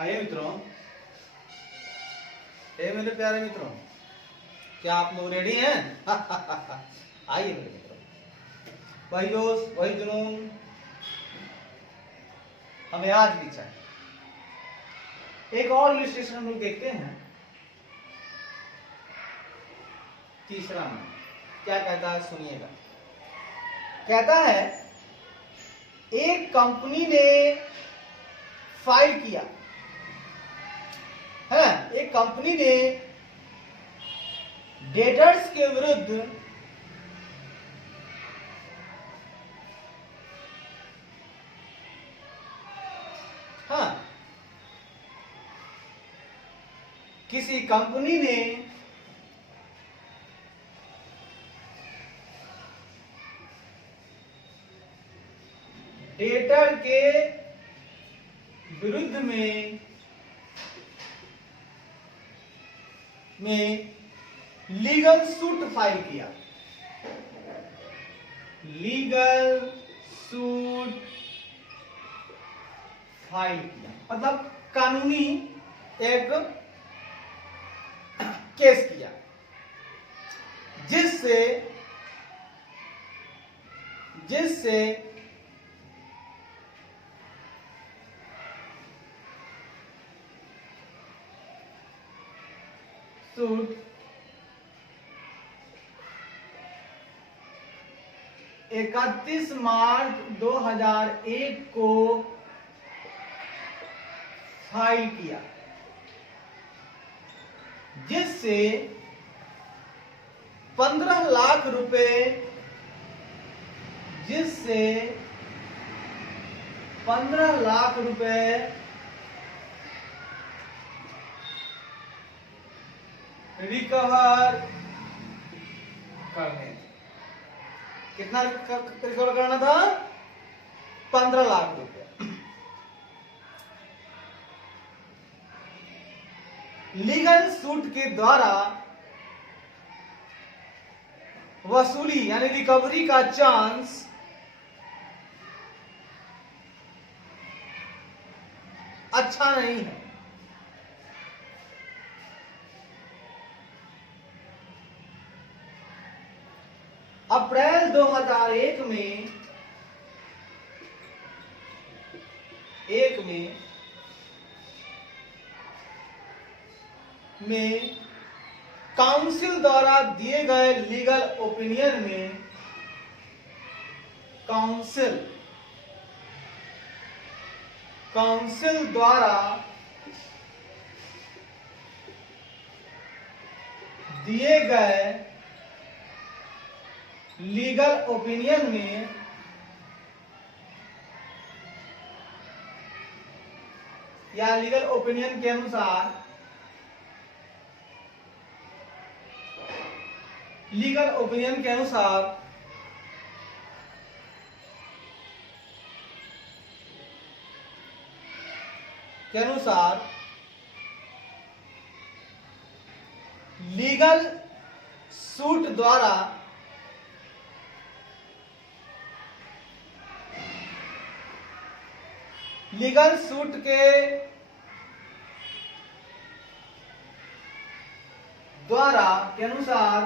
आइए मित्रों, हे मेरे प्यारे मित्रों, क्या आप लोग रेडी हैं? आइए मेरे मित्रों, वही जोश वही जुनून हमें आज भी चाहिए। एक और इलस्ट्रेशन हम लोग देखते हैं। तीसरा नंबर क्या कहता है सुनिएगा। कहता है एक कंपनी ने फाइल किया है, एक कंपनी ने डेटर्स के विरुद्ध किसी कंपनी ने डेटर के विरुद्ध में लीगल सूट फाइल किया। लीगल सूट फाइल किया मतलब कानूनी एक केस किया, जिससे सूट 31 मार्च 2001 को फाइल किया, जिससे 15 लाख रुपए रिकवर करने। कितना रिकवर करना था? 15 लाख रुपए। लीगल सूट के द्वारा वसूली यानी रिकवरी का चांस अच्छा नहीं है। अप्रैल 2001 में काउंसिल द्वारा दिए गए लीगल ओपिनियन में काउंसिल द्वारा दिए गए लीगल ओपिनियन में या लीगल ओपिनियन के अनुसार लीगल ओपिनियन के अनुसार लीगल सूट द्वारा लीगल सूट के द्वारा के अनुसार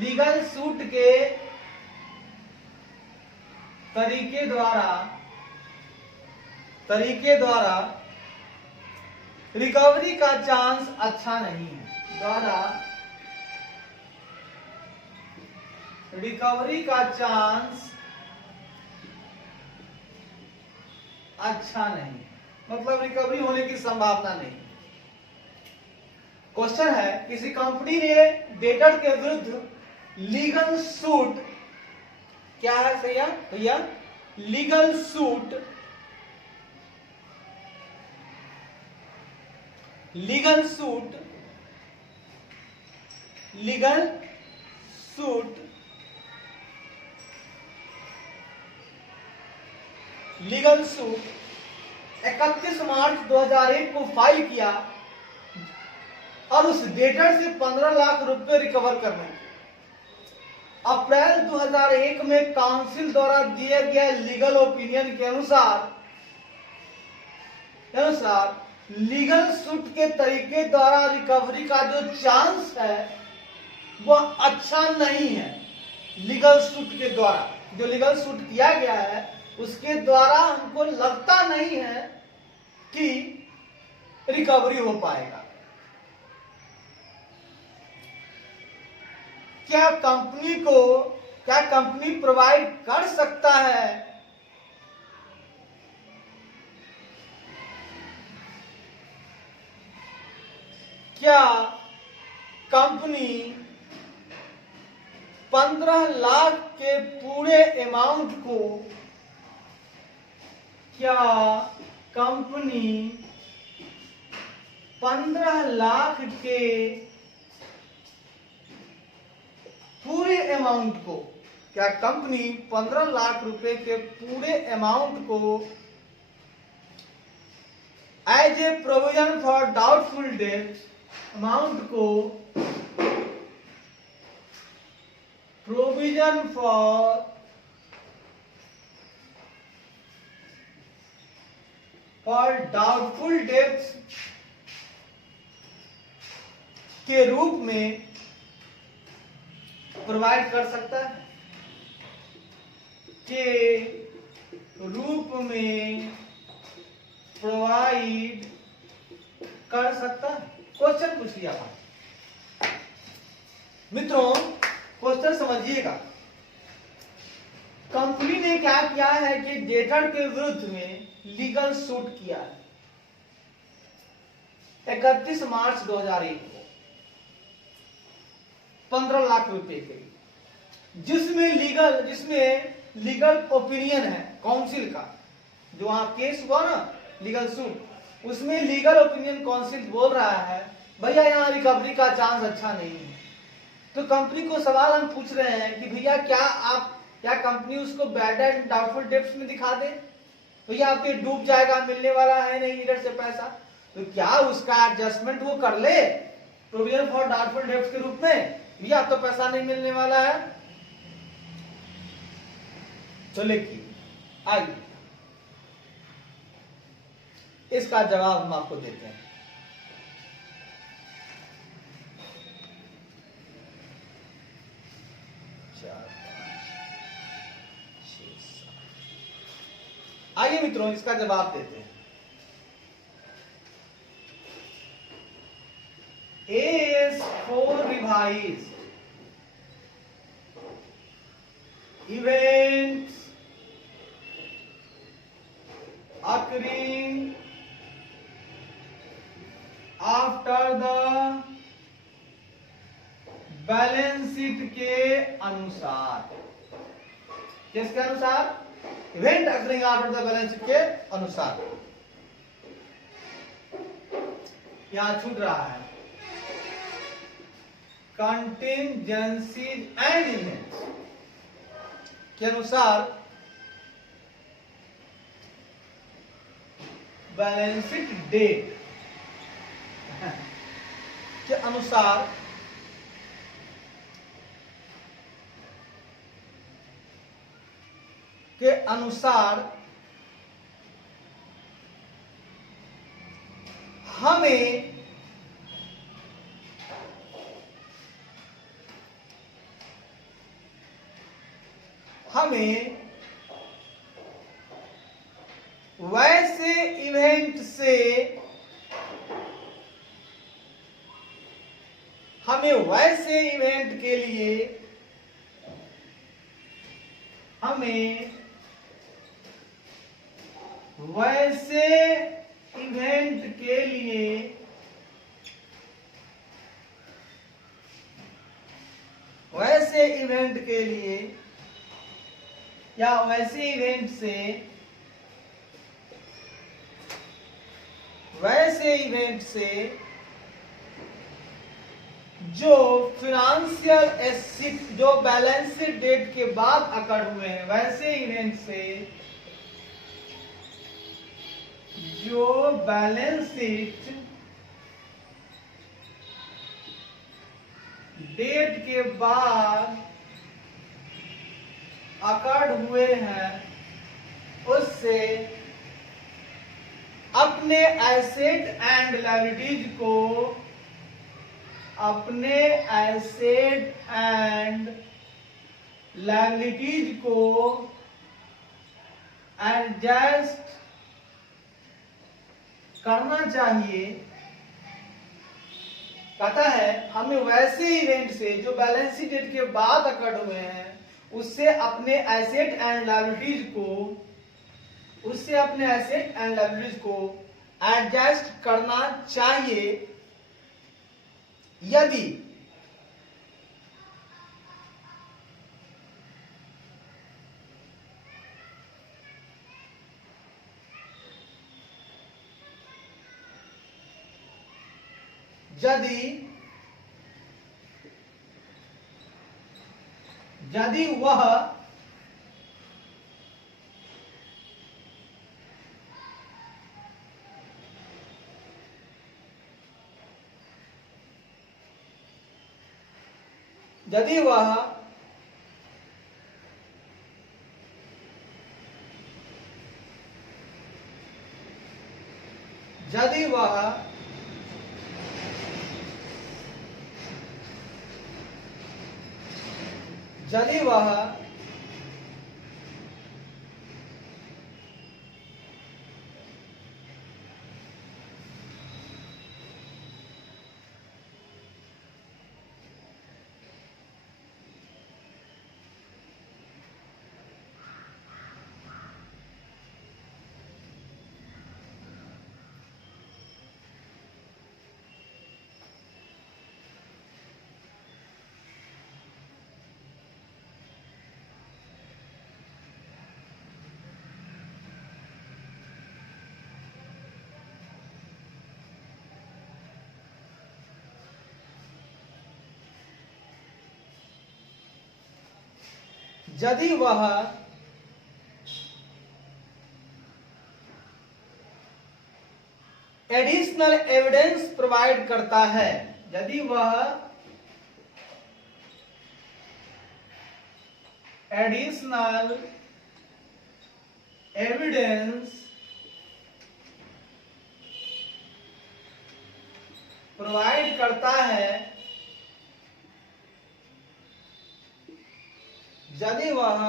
लीगल सूट के तरीके द्वारा रिकवरी का चांस अच्छा नहीं है। रिकवरी का चांस अच्छा नहीं, मतलब रिकवरी होने की संभावना नहीं। क्वेश्चन है किसी कंपनी ने डेटर के विरुद्ध लीगल सूट, क्या है भैया? लीगल सूट लीगल सूट 31 मार्च 2001 को फाइल किया और उस डेटर से 15 लाख रुपए रिकवर करने। अप्रैल 2001 में काउंसिल द्वारा दिए गए लीगल ओपिनियन के अनुसार लीगल सूट के तरीके द्वारा रिकवरी का जो चांस है वह अच्छा नहीं है। लीगल सूट के द्वारा जो लीगल सूट किया गया है उसके द्वारा हमको लगता नहीं है कि रिकवरी हो पाएगा। क्या कंपनी प्रोवाइड कर सकता है क्या कंपनी 15 लाख के पूरे अमाउंट को क्या कंपनी 15 लाख के पूरे अमाउंट को क्या कंपनी 15 लाख रुपए के पूरे अमाउंट को as a provision for doubtful debt amount को प्रोविजन फॉर डाउटफुल डेट्स के रूप में प्रोवाइड कर सकता है के रूप में प्रोवाइड कर सकता है। क्वेश्चन पूछ लिया था मित्रों, क्वेश्चन समझिएगा। कंपनी ने क्या किया है कि डेटर के विरुद्ध में लीगल सूट किया है 31 मार्च 2001 को 15 लाख रुपए के, जिसमें लीगल ओपिनियन है काउंसिल का, जो वहां केस हुआ ना लीगल सूट, उसमें लीगल ओपिनियन काउंसिल बोल रहा है भैया यहाँ रिकवरी का चांस अच्छा नहीं है। तो कंपनी को सवाल हम पूछ रहे हैं कि भैया क्या कंपनी उसको बैड एंड डाउटफुल डेब्ट्स में दिखा दे, भैया आपके डूब जाएगा, मिलने वाला है नहीं इधर से पैसा, तो क्या उसका एडजस्टमेंट वो कर ले प्रोविजन फॉर डाउटफुल डेब्ट्स के रूप में, भैया तो पैसा नहीं मिलने वाला है। तो लिखिए आइए इसका जवाब हम आपको देते हैं। आइए मित्रों इसका जवाब देते हैं। A is for revised events occurring after the balance sheet के अनुसार, किसके अनुसार? Event occurring after the balance sheet के अनुसार। यहां छूट रहा है कंटिंजेंसीज एंड इवेंट्स के अनुसार बैलेंस शीट डेट के अनुसार हमें वैसे इवेंट के लिए या वैसे इवेंट से जो फाइनेंशियल एसेट जो बैलेंस शीट डेट के बाद अकर हुए हैं, वैसे इवेंट से जो बैलेंस शीट डेट के बाद अकर्ड हुए हैं उससे अपने एसेट एंड लायबिलिटीज को एडजस्ट करना चाहिए। कहता है हमें वैसे इवेंट से जो बैलेंस शीट डेट के बाद अकर्ड हुए हैं उससे अपने एसेट एंड लायबिलिटीज को एडजस्ट करना चाहिए यदि वह एडिशनल एविडेंस प्रोवाइड करता है, यदि वह एडिशनल एविडेंस प्रोवाइड करता है, यदि वह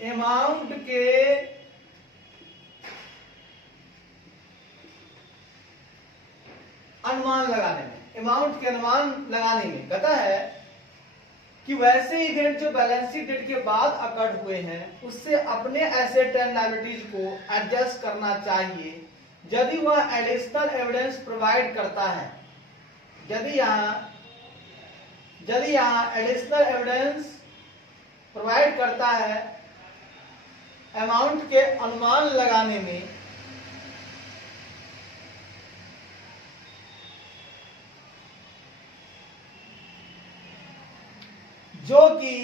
अमाउंट के अनुमान लगाने में कहता है कि वैसे इवेंट जो बैलेंस शीट डेट के बाद अकर्ड हुए हैं उससे अपने एसेट एंड लायबिलिटीज को एडजस्ट करना चाहिए यदि वह एडिशनल एविडेंस प्रोवाइड करता है। यदि यहां एडिशनल एविडेंस प्रोवाइड करता है अमाउंट के अनुमान लगाने में, जो कि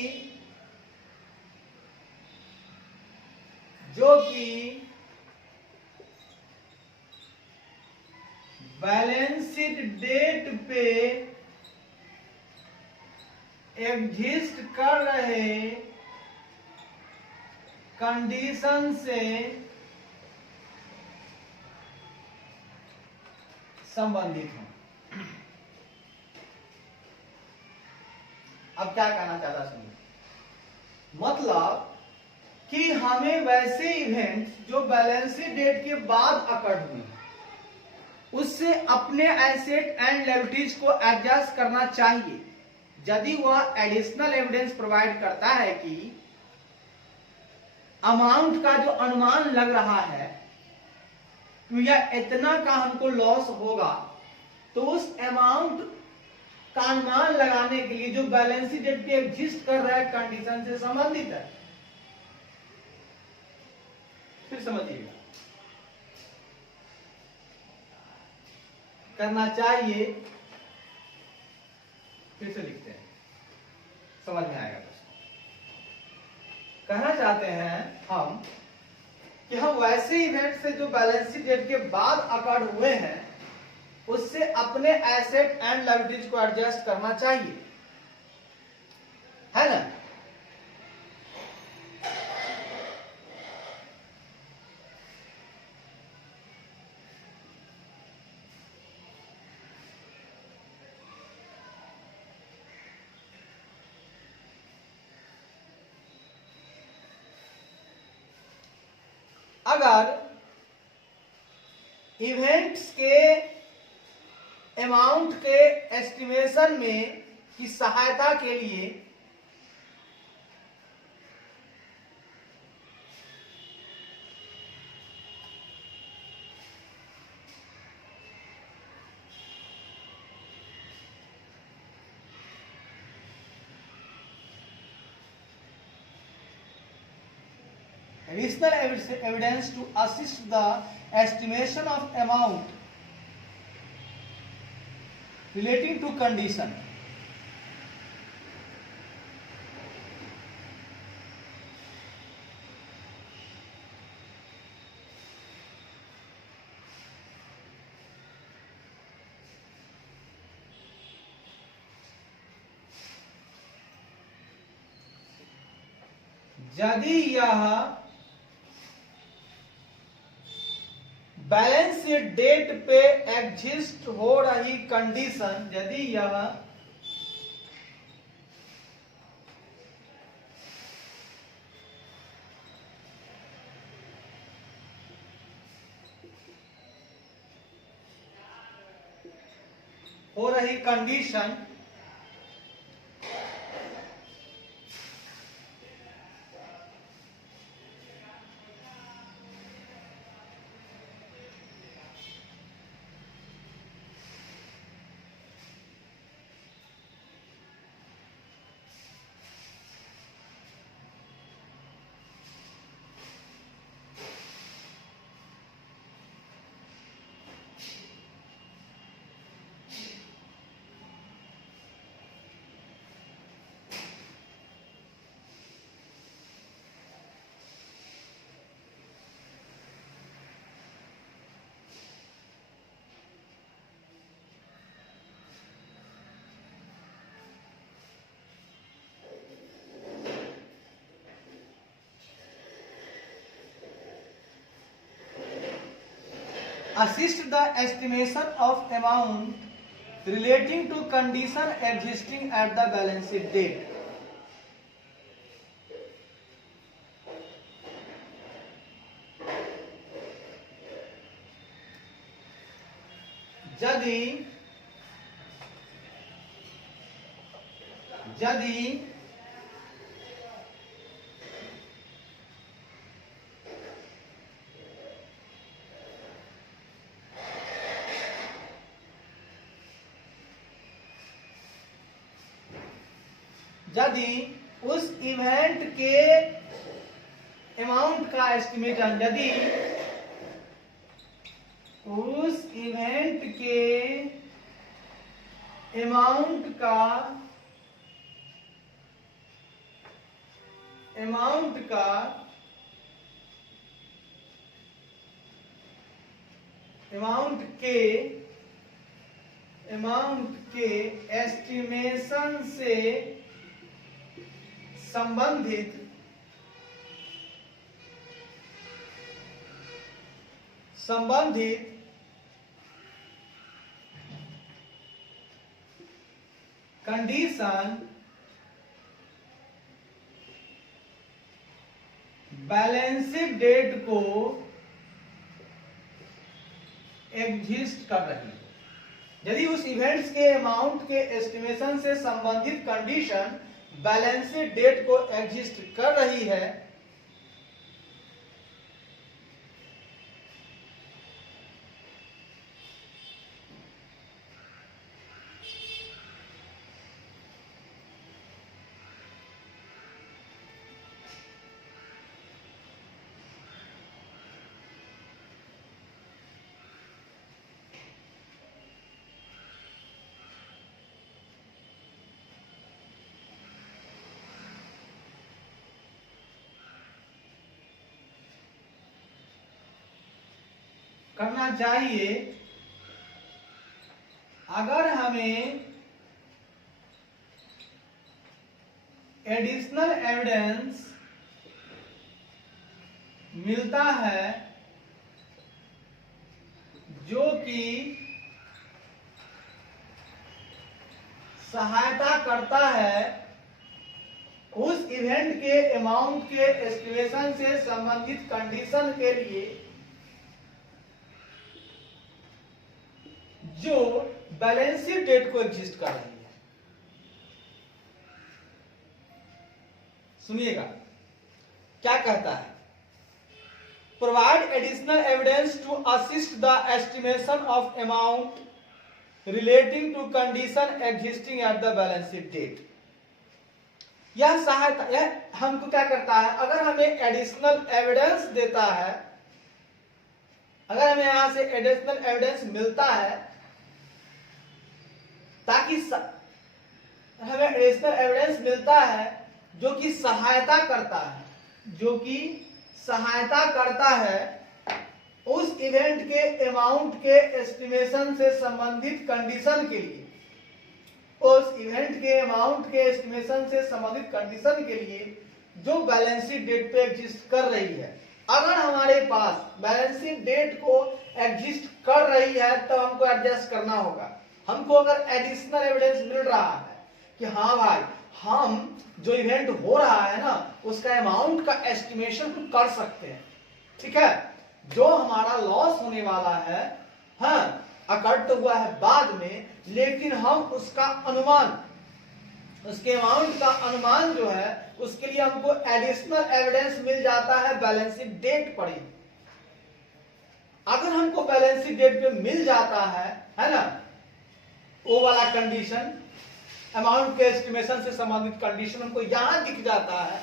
बैलेंस शीट डेट पे एग्जिस्ट कर रहे कंडीशन से संबंधित है। अब क्या कहना चाहता सुनिए, मतलब कि हमें वैसे इवेंट जो बैलेंस शीट डेट के बाद अकर्ड हुए उससे अपने एसेट एंड लायबिलिटीज को एडजस्ट करना चाहिए यदि वह एडिशनल एविडेंस प्रोवाइड करता है कि अमाउंट का जो अनुमान लग रहा है कि यह इतना का हमको लॉस होगा, तो उस अमाउंट का अनुमान लगाने के लिए जो बैलेंस शीट डेट पे एग्जिस्ट कर रहा है कंडीशन से संबंधित है। फिर समझिएगा, करना चाहिए। फिर से लिखते हैं, समझ में आएगा। कहना चाहते हैं हम कि हम वैसे इवेंट से जो बैलेंस शीट डेट के बाद अकॉर्ड हुए हैं उससे अपने एसेट एंड लायबिलिटीज को एडजस्ट करना चाहिए, है ना। अगर इवेंट्स के अमाउंट के एस्टिमेशन में की सहायता के लिए additional evidence to assist the estimation of amount relating to condition, यदि यह बैलेंस शीट डेट पे एग्जिस्ट हो रही कंडीशन, यदि यह हो रही condition assist the estimation of amount relating to condition existing at the balance sheet date, यदि उस इवेंट के अमाउंट का एस्टिमेशन, यदि उस इवेंट के अमाउंट के एस्टिमेशन से संबंधित कंडीशन बैलेंस शीट डेट को एग्जिस्ट कर रही है, यदि उस इवेंट्स के अमाउंट के एस्टिमेशन से संबंधित कंडीशन बैलेंस शीट डेट को एग्जिस्ट कर रही है, करना चाहिए अगर हमें एडिशनल एविडेंस मिलता है जो कि सहायता करता है उस इवेंट के अमाउंट के एस्टिमेशन से संबंधित कंडीशन के लिए जो बैलेंस शीट डेट को एग्जिस्ट कर रही है। सुनिएगा क्या कहता है, provide additional evidence to assist the estimation of amount relating to condition existing at the balance sheet date. यह सहायता, यह हमको क्या करता है, अगर हमें एडिशनल एविडेंस देता है, अगर हमें यहां से एडिशनल एविडेंस मिलता है ताकि हमें एडिशनल एविडेंस मिलता है जो कि सहायता करता है, जो कि सहायता करता है उस इवेंट के अमाउंट के एस्टिमेशन से संबंधित कंडीशन के लिए, उस इवेंट के अमाउंट के एस्टिमेशन से संबंधित कंडीशन के लिए जो बैलेंस शीट डेट पे एग्जिस्ट कर रही है। अगर हमारे पास बैलेंस शीट डेट को एग्जिस्ट कर रही है तो हमको एडजस्ट करना होगा। हमको अगर एडिशनल एविडेंस मिल रहा है कि हाँ भाई, हम जो इवेंट हो रहा है ना उसका अमाउंट का एस्टिमेशन हम कर सकते हैं, ठीक है, जो हमारा लॉस होने वाला है, हाँ अकर्ट तो हुआ है बाद में, लेकिन हम उसका अनुमान, उसके अमाउंट का अनुमान जो है उसके लिए हमको एडिशनल एविडेंस मिल जाता है बैलेंस शीट डेट पर ही। अगर हमको बैलेंस शीट डेट पे मिल जाता है ना, वो वाला कंडीशन, अमाउंट के एस्टिमेशन से संबंधित कंडीशन हमको यहां दिख जाता है,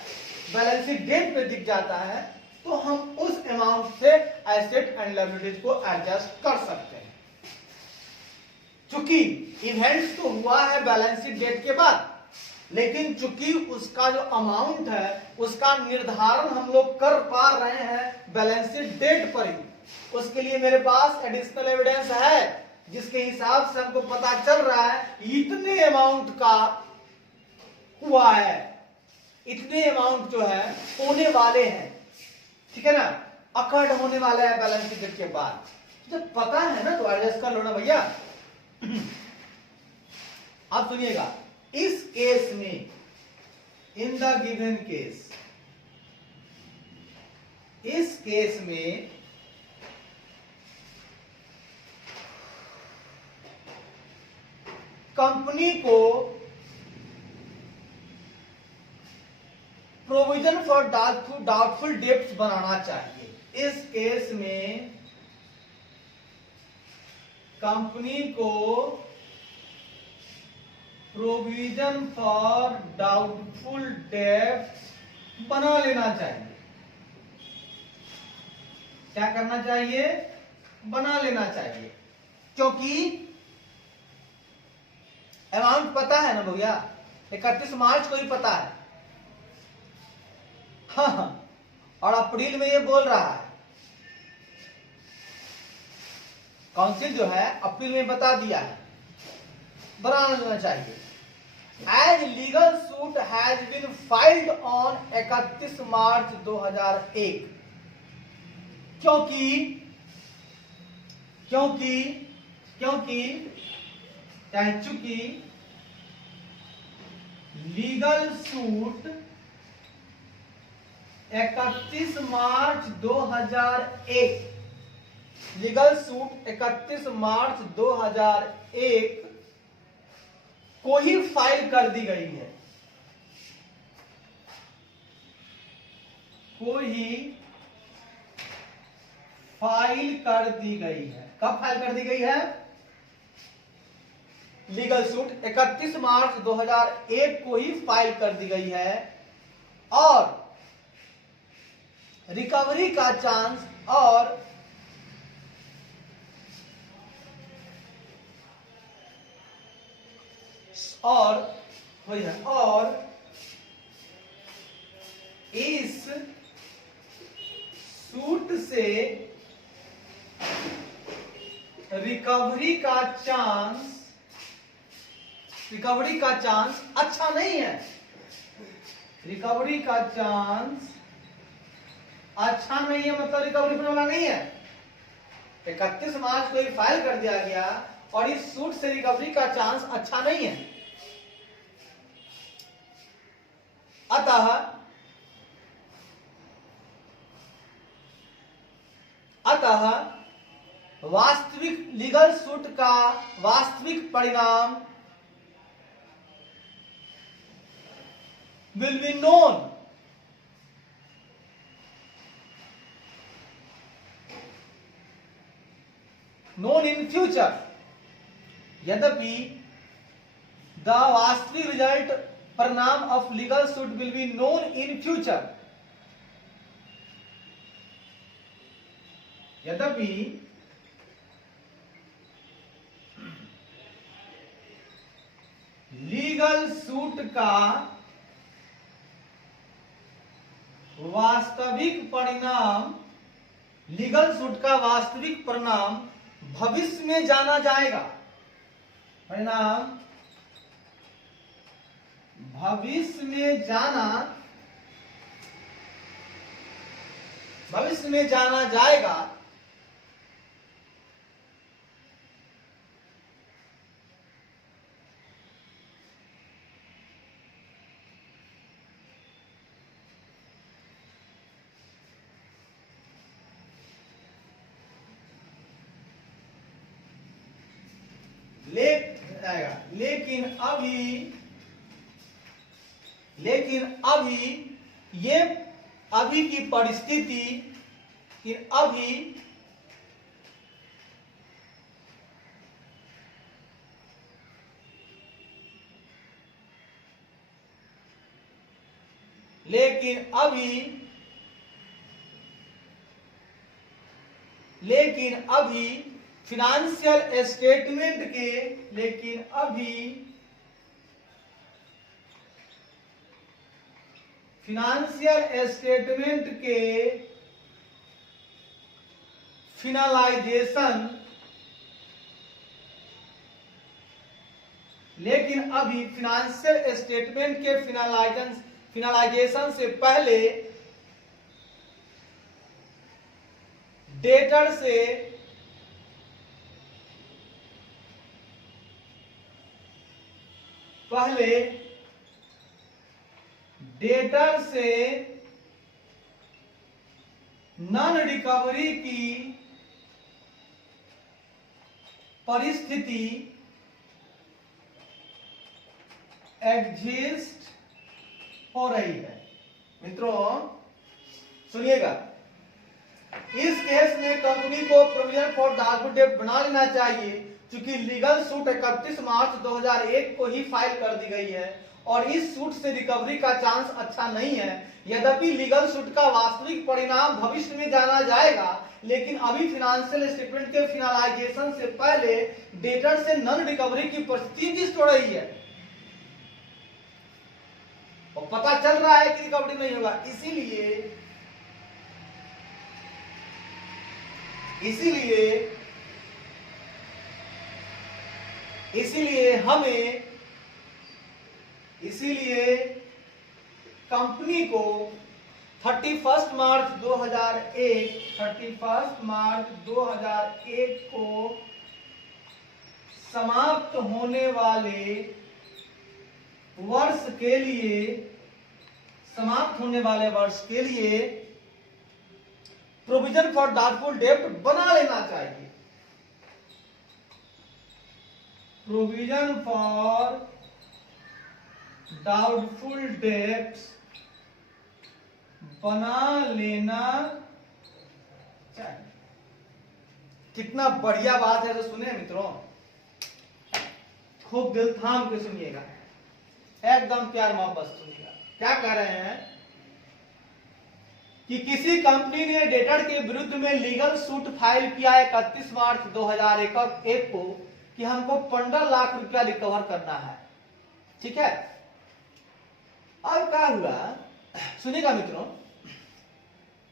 बैलेंस शीट डेट पे दिख जाता है, तो हम उस अमाउंट से एसेट एंड लायबिलिटीज को एडजस्ट कर सकते हैं। चूंकि इवेंट्स तो हुआ है बैलेंस शीट डेट के बाद, लेकिन चूंकि उसका जो अमाउंट है उसका निर्धारण हम लोग कर पा रहे हैं बैलेंस शीट डेट पर ही, उसके लिए मेरे पास एडिशनल एविडेंस है जिसके हिसाब से हमको पता चल रहा है इतने अमाउंट का हुआ है, इतने अमाउंट जो है होने वाले हैं, ठीक है ना, अकर्ड होने वाला है बैलेंस शीट डेट के बाद। जब पता है ना तो एडजस्ट कर लो ना भैया। अब सुनिएगा, इस केस में, इन द गिवन केस, इस केस में कंपनी को प्रोविजन फॉर डाउटफुल डेब्ट्स बनाना चाहिए। इस केस में कंपनी को प्रोविजन फॉर डाउटफुल डेब्ट्स बना लेना चाहिए। क्या करना चाहिए? बना लेना चाहिए, क्योंकि अमाउंट पता है ना भैया, 31 मार्च को ही पता है। हाँ, और अप्रैल में ये बोल रहा है, काउंसिल जो है अप्रैल में बता दिया है, बना लेना चाहिए। As legal suit has been filed on 31 मार्च 2001, क्योंकि चूंकि लीगल सूट 31 मार्च 2001, लीगल सूट 31 मार्च 2001 को ही फाइल कर दी गई है, को ही फाइल कर दी गई है। कब फाइल कर दी गई है? लीगल सूट 31 मार्च 2001 को ही फाइल कर दी गई है, और रिकवरी का चांस और इस सूट से रिकवरी का चांस अच्छा नहीं है, रिकवरी का चांस अच्छा नहीं है, मतलब रिकवरी होने वाला नहीं है। 31 मार्च को ये फाइल कर दिया गया और इस सूट से रिकवरी का चांस अच्छा नहीं है। अतः वास्तविक लीगल सूट का वास्तविक परिणाम will be known in future। यद्यपि the वास्तविक रिजल्ट परिणाम of legal suit will be known in future। यद्यपि लीगल सूट का वास्तविक परिणाम, लीगल सूट का वास्तविक परिणाम भविष्य में जाना जाएगा, परिणाम भविष्य में जाना जाएगा। लेकिन अभी ये अभी की परिस्थिति लेकिन अभी फिनेंशियल स्टेटमेंट के फिनालाइजेशन, लेकिन अभी फिनेंशियल स्टेटमेंट के फिनालाइजेशन से पहले डेटर से नॉन रिकवरी की परिस्थिति एग्जिस्ट हो रही है। मित्रों सुनिएगा, इस केस में कंपनी को प्रोविजन फॉर डाउटफुल डेब्ट बना लेना चाहिए, क्योंकि लीगल सूट 31 मार्च 2001 को ही फाइल कर दी गई है और इस सूट से रिकवरी का चांस अच्छा नहीं है। यद्यपि लीगल सूट का वास्तविक परिणाम भविष्य में जाना जाएगा, लेकिन अभी फिनेंशियल स्टेटमेंट के फिनालाइजेशन से पहले डेटर से नॉन रिकवरी की परिस्थिति एग्जिस्ट हो रही है और पता चल रहा है कि रिकवरी नहीं होगा। इसीलिए कंपनी को 31 मार्च 2001 को समाप्त होने वाले वर्ष के लिए प्रोविजन फॉर डाउटफुल डेब्ट बना लेना चाहिए। प्रोविजन फॉर डाउटफुल डेब्ट्स बना लेना चाहिए। कितना बढ़िया बात है, तो सुने मित्रों, खूब दिल थाम के सुनिएगा, एकदम प्यार मोहब्बत सुनिएगा। क्या कह रहे हैं कि किसी कंपनी ने डेटर के विरुद्ध में लीगल सूट फाइल किया 31 मार्च 2001 को कि हमको 15 लाख रुपया रिकवर करना है। ठीक है, अब क्या हुआ सुनिएगा मित्रों,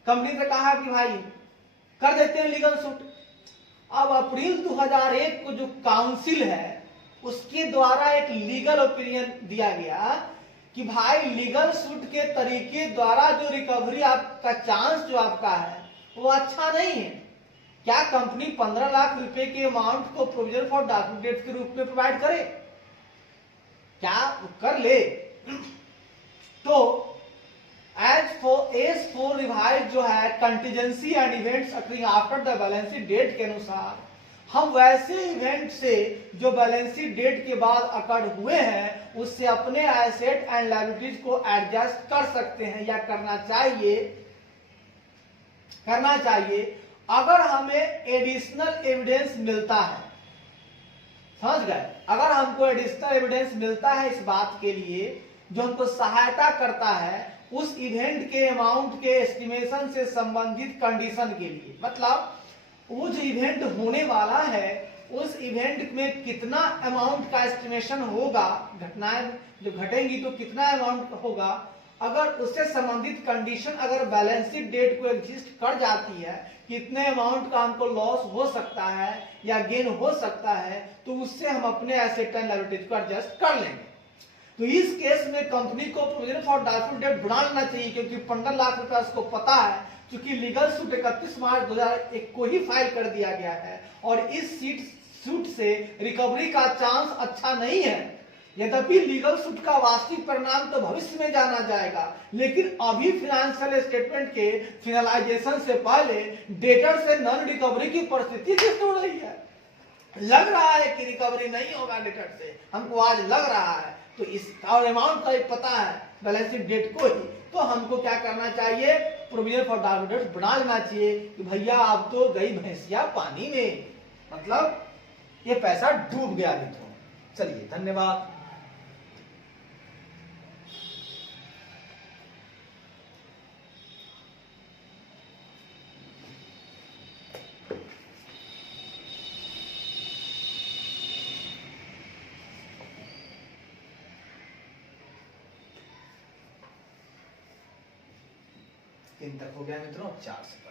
कंपनी ने कहा कि भाई कर देते हैं लीगल सूट, अब अप्रैल 2001 को जो काउंसिल है उसके द्वारा एक लीगल ओपिनियन दिया गया कि भाई लीगल सूट के तरीके द्वारा जो रिकवरी आपका चांस जो आपका है वो अच्छा नहीं है। क्या कंपनी 15 लाख रुपए के अमाउंट को प्रोविजन फॉर डॉक्यूमेंट के रूप में प्रोवाइड करे? क्या कर ले? तो एज फोर रिवाइज जो है contingency and events occurring after the balance sheet date के अनुसार हम वैसे इवेंट से जो बैलेंस शीट डेट के बाद अकर हुए हैं उससे अपने एसेट एंड लायबिलिटीज को एडजस्ट कर सकते हैं या करना चाहिए अगर हमें एडिशनल एविडेंस मिलता है। समझ गए? अगर हमको एडिशनल एविडेंस मिलता है इस बात के लिए जो हमको सहायता करता है उस इवेंट के अमाउंट के एस्टिमेशन से संबंधित कंडीशन के लिए, मतलब वो जो इवेंट होने वाला है उस इवेंट में कितना अमाउंट का एस्टिमेशन होगा, घटनाएं जो घटेंगी तो कितना अमाउंट होगा, अगर उससे संबंधित कंडीशन अगर बैलेंस शीट डेट को एग्जिस्ट कर जाती है कितने अमाउंट का हमको लॉस हो सकता है या गेन हो सकता है तो उससे हम अपने एसेट एंड लायबिलिटीज को एडजस्ट कर लेंगे। तो इस केस में कंपनी को प्रोविजन फॉर डाउटफुल डेट बढ़ा लेना चाहिए क्योंकि 15 लाख रुपया उसको पता है क्योंकि लीगल सूट 31 मार्च 2001 को ही फाइल कर दिया गया है और इस सूट से रिकवरी का चांस अच्छा नहीं है। यद्यपि लीगल सूट का वास्तविक परिणाम तो भविष्य में जाना जाएगा लेकिन अभी फाइनेंशियल स्टेटमेंट के फिनलाइजेशन से पहले डेटर से नॉन रिकवरी की परिस्थिति जिस हो रही है। लग रहा है कि रिकवरी नहीं होगा डेटर से, हमको आज लग रहा है तो इस और अमाउंट का पता है बैलेंस शीट डेट को ही, तो हमको क्या करना चाहिए? प्रोविजन फॉर डाउटफुल बना लेना चाहिए कि भैया अब तो गई भैंसिया पानी में, मतलब ये पैसा डूब गया अभी तो। चलिए धन्यवाद। तीन तक हो गया मित्रों, 4 सेकंड।